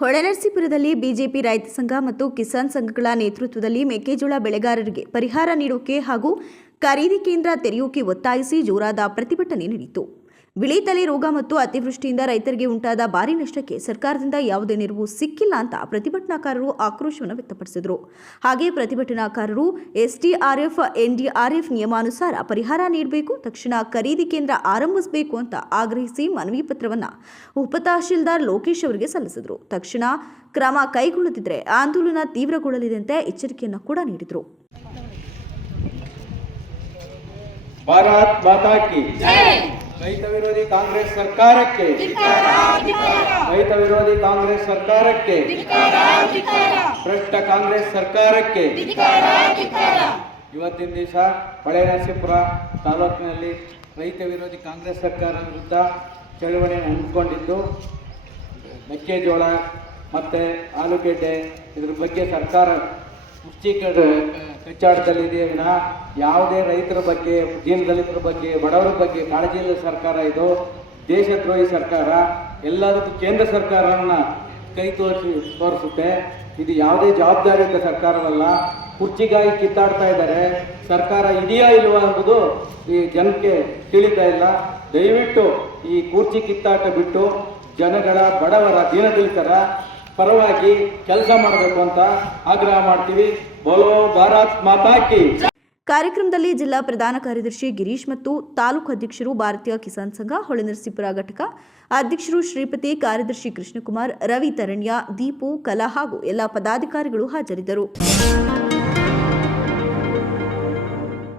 ಹೊಳೆನರಸೀಪುರದಲ್ಲಿ BJP ರೈತ ಸಂಘ ಮತ್ತು ಕಿಸಾನ್ ಸಂಘಗಳ ನೇತೃತ್ವದಲ್ಲಿ ಮೆಕ್ಕೆಜೋಳ ಬೆಳೆಗಾರರಿಗೆ ಪರಿಹಾರ ನೀಡೋಕೆ ಹಾಗೂ ಖರೀದಿ ಕೇಂದ್ರ ತೆರೆಯೋಕೆ ಒತ್ತಾಯಿಸಿ ಜೋರಾದ ಪ್ರತಿಭಟನೆ ನಡೆಯಿತು. ಬಿಳಿ ತಲೆ ರೋಗ ಮತ್ತು ಅತಿವೃಷ್ಟಿಯಿಂದ ರೈತರಿಗೆ ಉಂಟಾದ ಭಾರಿ ನಷ್ಟಕ್ಕೆ ಸರ್ಕಾರದಿಂದ ಯಾವುದೇ ನೆರವು ಸಿಕ್ಕಿಲ್ಲ ಅಂತ ಪ್ರತಿಭಟನಾಕಾರರು ಆಕ್ರೋಶವನ್ನು ವ್ಯಕ್ತಪಡಿಸಿದರು. ಹಾಗೆ ಪ್ರತಿಭಟನಾಕಾರರು ಎಸ್ಡಿಆರ್ಎಫ್ ಎನ್ಡಿಆರ್ಎಫ್ ನಿಯಮಾನುಸಾರ ಪರಿಹಾರ ನೀಡಬೇಕು, ತಕ್ಷಣ ಖರೀದಿ ಕೇಂದ್ರ ಆರಂಭಿಸಬೇಕು ಅಂತ ಆಗ್ರಹಿಸಿ ಮನವಿ ಪತ್ರವನ್ನು ಉಪತಹಶೀಲ್ದಾರ್ ಲೋಕೇಶ್ ಅವರಿಗೆ ಸಲ್ಲಿಸಿದರು. ತಕ್ಷಣ ಕ್ರಮ ಕೈಗೊಳ್ಳದಿದ್ದರೆ ಆಂದೋಲನ ತೀವ್ರಗೊಳ್ಳಲಿದೆ ಅಂತ ಎಚ್ಚರಿಕೆಯನ್ನು ಕೂಡ ನೀಡಿದರು. ಭಾರತ್ ಮಾತಾ ಕಿ ಜೈ. ರೈತ ವಿರೋಧಿ ಕಾಂಗ್ರೆಸ್ ಸರ್ಕಾರಕ್ಕೆ, ರೈತ ವಿರೋಧಿ ಕಾಂಗ್ರೆಸ್ ಸರ್ಕಾರಕ್ಕೆ, ಭ್ರಷ್ಟ ಕಾಂಗ್ರೆಸ್ ಸರ್ಕಾರಕ್ಕೆ. ಇವತ್ತಿನ ದಿವಸ ಹೊಳೆನರಸೀಪುರ ತಾಲೂಕಿನಲ್ಲಿ ರೈತ ವಿರೋಧಿ ಕಾಂಗ್ರೆಸ್ ಸರ್ಕಾರ ವಿರುದ್ಧ ಚಳವಳಿ ಹಮ್ಮಿಕೊಂಡಿದ್ದು, ಮೆಕ್ಕೆಜೋಳ ಮತ್ತು ಆಲೂಗೆಡ್ಡೆ ಇದ್ರ ಬಗ್ಗೆ ಸರ್ಕಾರ ಕುರ್ಚಿ ಕಚ್ಚಾಟದಲ್ಲಿದೆ ವಿನ ಯಾವುದೇ ರೈತರ ಬಗ್ಗೆ, ದೀನದಲಿತರ ಬಗ್ಗೆ, ಬಡವರ ಬಗ್ಗೆ ಕಾಳಜಿ ಇಲ್ಲದ ಸರ್ಕಾರ ಇದು. ದೇಶದ್ರೋಹಿ ಸರ್ಕಾರ. ಎಲ್ಲದಕ್ಕೂ ಕೇಂದ್ರ ಸರ್ಕಾರವನ್ನು ಕೈ ತೋರಿಸುತ್ತೆ. ಇದು ಯಾವುದೇ ಜವಾಬ್ದಾರಿಯುತ ಸರ್ಕಾರವಲ್ಲ. ಕುರ್ಚಿಗಾಗಿ ಕಿತ್ತಾಡ್ತಾ ಇದ್ದಾರೆ. ಸರ್ಕಾರ ಇದೆಯಾ ಇಲ್ವಾ ಎಂಬುದು ಈ ಜನಕ್ಕೆ ತಿಳಿತಾ ಇಲ್ಲ. ದಯವಿಟ್ಟು ಈ ಕುರ್ಚಿ ಕಿತ್ತಾಟ ಬಿಟ್ಟು ಜನಗಳ, ಬಡವರ, ದೀನದಲಿತರ ಪರವಾಗಿ ಕೆಲಸ ಮಾಡಬೇಕು ಅಂತ ಆಗ್ರಹ ಮಾಡ್ತೀವಿ. ಬೋಲೋ ಭಾರತ್ ಮಾತಾ ಕಿ. ಕಾರ್ಯಕ್ರಮದಲ್ಲಿ ಜಿಲ್ಲಾ ಪ್ರಧಾನ ಕಾರ್ಯದರ್ಶಿ ಗಿರೀಶ್ ಮತ್ತು ತಾಲೂಕು ಅಧ್ಯಕ್ಷರು, ಭಾರತೀಯ ಕಿಸಾನ್ ಸಂಘ ಹೊಳೆನರಸೀಪುರ ಘಟಕ ಅಧ್ಯಕ್ಷರು ಶ್ರೀಪತಿ, ಕಾರ್ಯದರ್ಶಿ ಕೃಷ್ಣಕುಮಾರ್, ರವಿ ತರಣ್ಯ, ದೀಪು, ಕಲಾ ಹಾಗೂ ಎಲ್ಲ ಪದಾಧಿಕಾರಿಗಳು ಹಾಜರಿದ್ದರು.